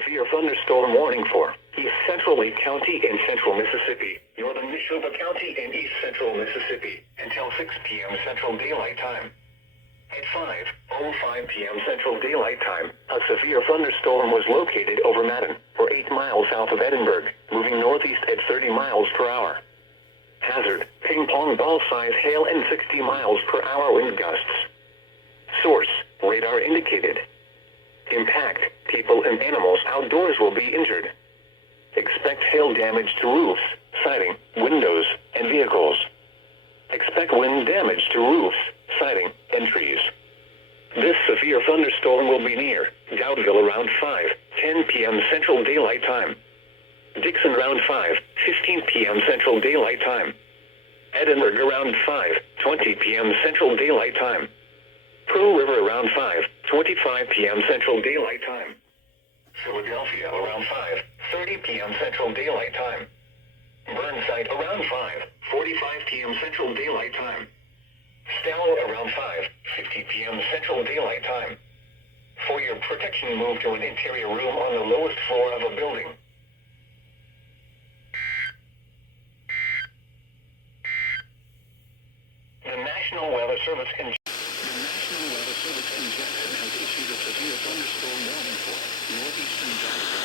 severe thunderstorm warning for East Central Lake County in central Mississippi, northern Neshoba County in east central Mississippi, until 6 p.m. Central Daylight Time. At 5:05 p.m. Central Daylight Time, a severe thunderstorm was located over Madden, or 8 miles south of Edinburgh, moving northeast at 30 miles per hour. Hazard, ping-pong ball-size hail and 60 miles per hour wind gusts. Source, radar indicated. Impact, people and animals outdoors will be injured. Expect hail damage to roofs, siding, windows, and vehicles. Expect wind damage to roofs, siding, and trees. This severe thunderstorm will be near Dowdville around 5:10 p.m. Central Daylight Time. Dixon around 5:15 p.m. Central Daylight Time. Edinburgh around 5:20 p.m. Central Daylight Time. Pearl River around 5:25 p.m. Central Daylight Time. Philadelphia around 5:30 p.m. Central Daylight Time. Burnside around 5:45 p.m. Central Daylight Time. Stow around 5:50 p.m. Central Daylight Time. For your protection, move to an interior room on the lowest floor of a building. The National Weather Service in Jackson has issued a severe thunderstorm warning for northeastern Georgia,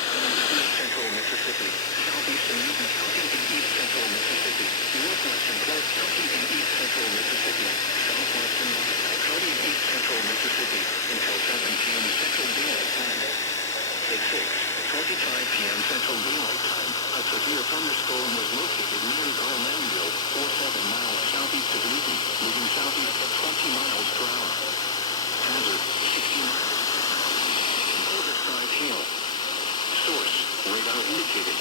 east central Mississippi, southeastern Newton County in east central Mississippi, northwestern Clark County in east central Mississippi, southwestern Marathon County in east central Mississippi, until 7 p.m. Central Daylight Time. At 6:25 p.m. Central Daylight Time, a severe thunderstorm was located near Garlandville, 7 miles southeast of Newton, moving southeast at 20 miles per hour. Hazard, 60 miles. Quarter-size hail. Source, radar indicated.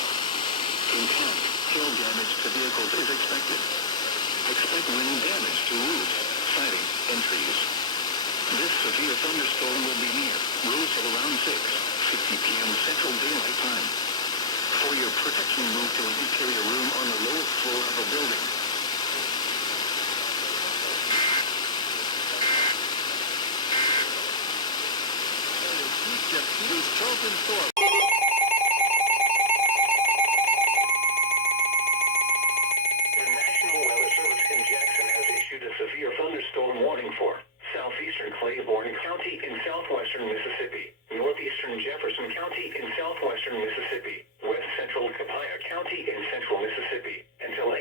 Impact, hail damage to vehicles is expected. Expect wind damage to roofs, siding, and trees. This severe thunderstorm will be near Roseville around 6:50 p.m. Central Daylight Time. For your protection, move to an interior room on the lowest floor of a building. The National Weather Service in Jackson has issued a severe thunderstorm warning for southeastern Claiborne County in southwestern Mississippi, northeastern Jefferson County in southwestern Mississippi, west central Copiah County in central Mississippi, until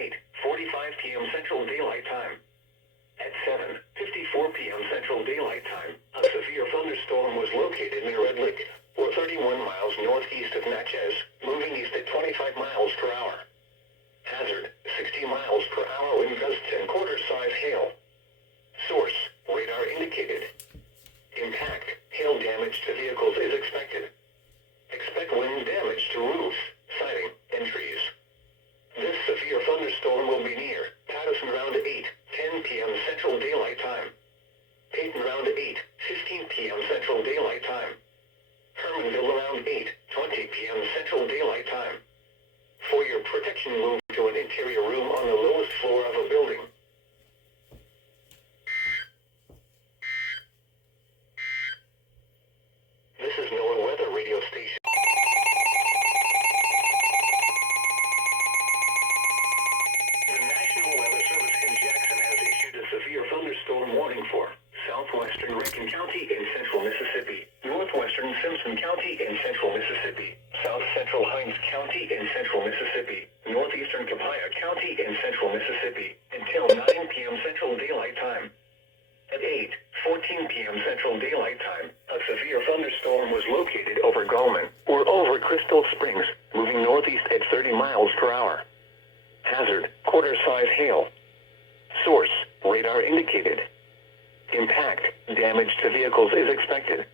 8:45 p.m. Central Daylight Time. At 7:54 p.m. Central Daylight Time, a severe thunderstorm was located near Red Lake, or 31 miles northeast of Natchez, moving east at 25 miles per hour. Hazard, 60 miles per hour wind gusts and quarter-size hail. Source, radar indicated. Impact, hail damage to vehicles is expected. Expect wind damage to roofs, siding, and trees. This severe thunderstorm will be near Patterson around 8:10 p.m. Central Daylight Time. Peyton around 8:15 p.m. Central Daylight Time. Hermanville around 8:20 p.m. Central Daylight Time. For your protection, move to an interior room on the lowest floor of a building. This is NOAA Weather Radio Station. The National Weather Service in Jackson has issued a severe thunderstorm warning for southwestern Rankin County in central Mississippi, northwestern Simpson County in central Mississippi, south central Hinds County in central Mississippi, northeastern Copiah County in central Mississippi, until 9 p.m. Central Daylight Time. At 8:14 p.m. Central Daylight Time, a severe thunderstorm was located over Gallman, or over Crystal Springs, moving northeast at 30 miles per hour. Hazard, quarter-size hail. Source, radar indicated. Impact, damage to vehicles is expected.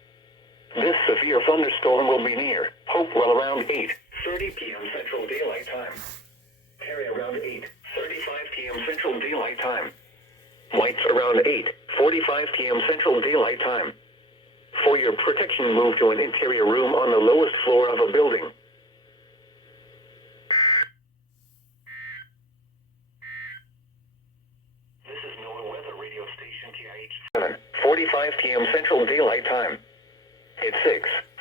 This severe thunderstorm will be near Hopewell around 8:30 p.m. Central Daylight Time. Perry around 8:35 p.m. Central Daylight Time. Whites around 8:45 p.m. Central Daylight Time. For your protection, move to an interior room on the lowest floor of a building. This is NOAA Weather Radio Station KIH. 7:45 p.m. Central Daylight Time. At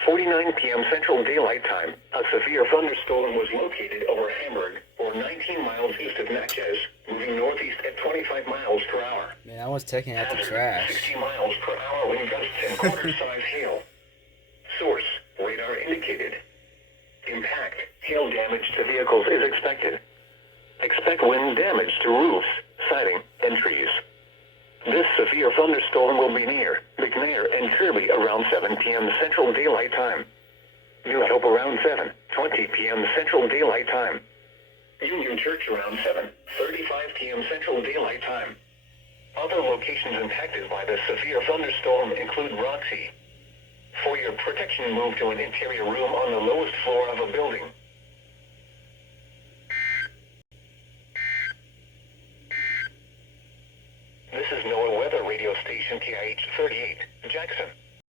49 p.m. Central Daylight Time, a severe thunderstorm was located over Hamburg, or 19 miles east of Natchez, moving northeast at 25 miles per hour. Man, I was taking out the Hazard, trash. 60 miles per hour wind gusts and quarter-size hail. Source, radar indicated. Impact, hail damage to vehicles is expected. Expect wind damage to roofs, siding, and trees. This severe thunderstorm will be near McNair and Kirby around 7 p.m. Central Daylight Time. New Hope around 7:20 p.m. Central Daylight Time. Union Church around 7:35 p.m. Central Daylight Time. Other locations impacted by the severe thunderstorm include Roxy. For your protection, move to an interior room on the lowest floor of a building. This is NOAA Weather Radio Station KIH 38, Jackson.